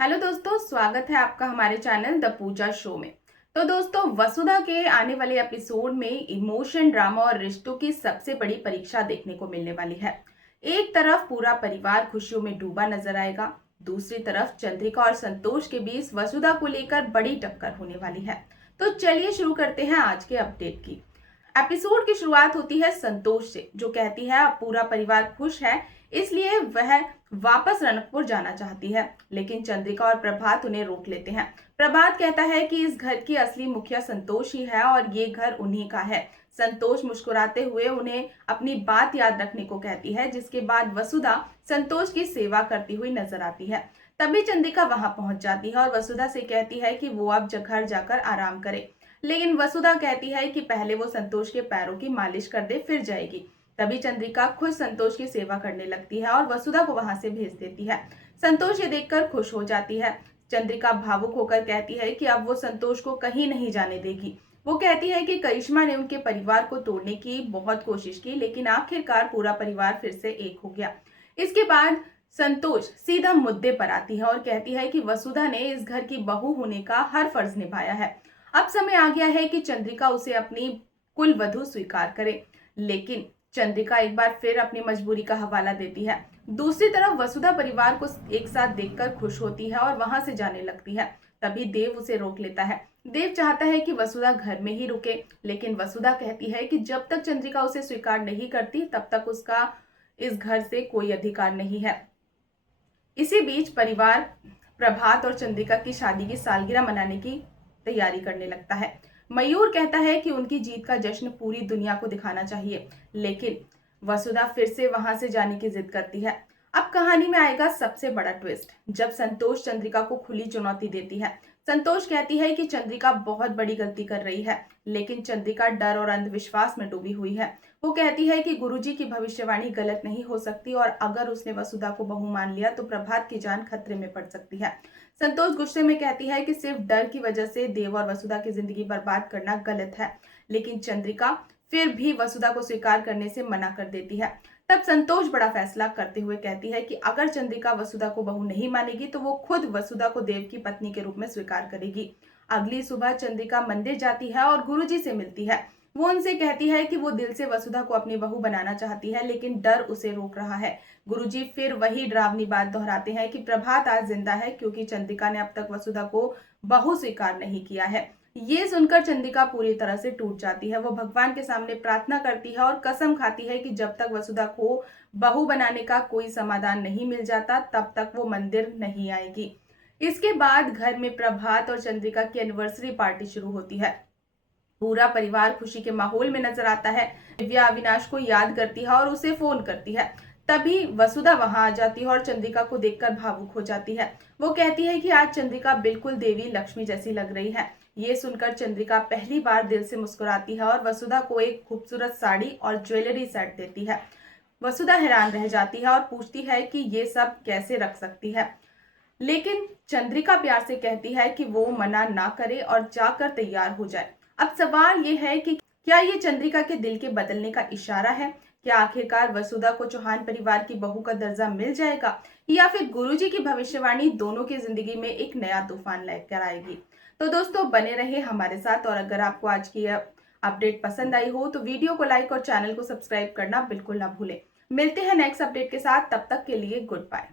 Hello दोस्तों, स्वागत है आपका हमारे चैनल द पूजा शो में। तो दोस्तों, वसुधा के आने वाले एपिसोड में इमोशन, ड्रामा और रिश्तों की सबसे बड़ी परीक्षा देखने को मिलने वाली है। एक तरफ पूरा परिवार खुशियों में डूबा नजर आएगा, दूसरी तरफ चंद्रिका और संतोष के बीच वसुधा को लेकर बड़ी टक्कर होने वाली है। तो चलिए शुरू करते हैं आज के अपडेट की। एपिसोड की शुरुआत होती है संतोष से, जो कहती है अब पूरा परिवार खुश है, इसलिए वह वापस रनकपुर जाना चाहती है। लेकिन चंद्रिका और प्रभात उन्हें रोक लेते हैं। प्रभात कहता है कि इस घर की असली मुखिया संतोष ही है और ये घर उन्हीं का है। संतोष मुस्कुराते हुए उन्हें अपनी बात याद रखने को कहती है, जिसके बाद वसुधा संतोष की सेवा करती हुई नजर आती है। तभी चंद्रिका वहां पहुंच जाती है और वसुधा से कहती है कि वो अब घर जाकर आराम करे। लेकिन वसुधा कहती है कि पहले वो संतोष के पैरों की मालिश कर दे, फिर जाएगी। तभी चंद्रिका खुद संतोष की सेवा करने लगती है और वसुधा को वहां से भेज देती है। संतोष ये देखकर खुश हो जाती है। चंद्रिका भावुक होकर कहती है कि अब वो संतोष को कहीं नहीं जाने देगी। वो कहती है कि करिश्मा ने उनके परिवार को तोड़ने की बहुत कोशिश की, लेकिन आखिरकार पूरा परिवार फिर से एक हो गया। इसके बाद संतोष सीधा मुद्दे पर आती है और कहती है कि वसुधा ने इस घर की बहू होने का हर फर्ज निभाया है। अब समय आ गया है कि चंद्रिका उसे अपनी कुल वधू स्वीकार करे। लेकिन चंद्रिका एक बार फिर अपनी मजबूरी का हवाला देती है। दूसरी तरफ वसुधा परिवार को एक साथ देखकर खुश होती है और वहां से जाने लगती है। तभी देव उसे रोक लेता है। देव चाहता है कि वसुधा घर में ही रुके, लेकिन वसुधा कहती है कि जब तक चंद्रिका उसे स्वीकार नहीं करती तब तक उसका इस घर से कोई अधिकार नहीं है। इसी बीच परिवार प्रभात और चंद्रिका की शादी की सालगिरह मनाने की तैयारी करने लगता है। मयूर कहता है कि उनकी जीत का जश्न पूरी दुनिया को दिखाना चाहिए, लेकिन वसुधा फिर से वहां से जाने की जिद करती है। अब कहानी में आएगा सबसे बड़ा ट्विस्ट, जब संतोष चंद्रिका को खुली चुनौती देती है। संतोष कहती है कि चंद्रिका बहुत बड़ी गलती कर रही है, लेकिन चंद्रिका डर और अंधविश्वास में डूबी हुई है। वो कहती है कि गुरुजी की भविष्यवाणी गलत नहीं हो सकती और अगर उसने वसुधा को बहू मान लिया तो प्रभात की जान खतरे में पड़ सकती है। संतोष गुस्से में कहती है कि सिर्फ डर की वजह से देव और वसुधा की जिंदगी बर्बाद करना गलत है, लेकिन चंद्रिका फिर भी वसुधा को स्वीकार करने से मना कर देती है। तब संतोष बड़ा फैसला करते हुए कहती है कि अगर चंद्रिका वसुधा को बहू नहीं मानेगी तो वो खुद वसुधा को देव की पत्नी के रूप में स्वीकार करेगी। अगली सुबह चंद्रिका मंदिर जाती है और गुरुजी से मिलती है। वो उनसे कहती है कि वो दिल से वसुधा को अपनी बहू बनाना चाहती है, लेकिन डर उसे रोक रहा है। गुरुजी फिर वही डरावनी बात दोहराते हैं कि प्रभात आज जिंदा है क्योंकि चंद्रिका ने अब तक वसुधा को बहू स्वीकार नहीं किया है। ये सुनकर चंद्रिका पूरी तरह से टूट जाती है। वो भगवान के सामने प्रार्थना करती है और कसम खाती है कि जब तक वसुधा को बहू बनाने का कोई समाधान नहीं मिल जाता तब तक वो मंदिर नहीं आएगी। इसके बाद घर में प्रभात और चंद्रिका की एनिवर्सरी पार्टी शुरू होती है। पूरा परिवार खुशी के माहौल में नजर आता है। दिव्या अविनाश को याद करती है और उसे फोन करती है। तभी वसुधा वहां आ जाती है और चंद्रिका को देखकर भावुक हो जाती है। वो कहती है कि आज चंद्रिका बिल्कुल देवी लक्ष्मी जैसी लग रही है। ये सुनकर चंद्रिका पहली बार दिल से मुस्कुराती है और वसुधा को एक खूबसूरत साड़ी और ज्वेलरी सेट देती है। वसुधा हैरान रह जाती है और पूछती है कि ये सब कैसे रख सकती है, लेकिन चंद्रिका प्यार से कहती है कि वो मना ना करे और जाकर तैयार हो जाए। अब सवाल ये है कि क्या ये चंद्रिका के दिल के बदलने का इशारा है? क्या आखिरकार वसुधा को चौहान परिवार की बहू का दर्जा मिल जाएगा, या फिर गुरुजी की भविष्यवाणी दोनों की जिंदगी में एक नया तूफान लेकर आएगी? तो दोस्तों, बने रहे हमारे साथ और अगर आपको आज की अपडेट पसंद आई हो तो वीडियो को लाइक और चैनल को सब्सक्राइब करना बिल्कुल ना भूलें। मिलते हैं नेक्स्ट अपडेट के साथ, तब तक के लिए गुड बाय।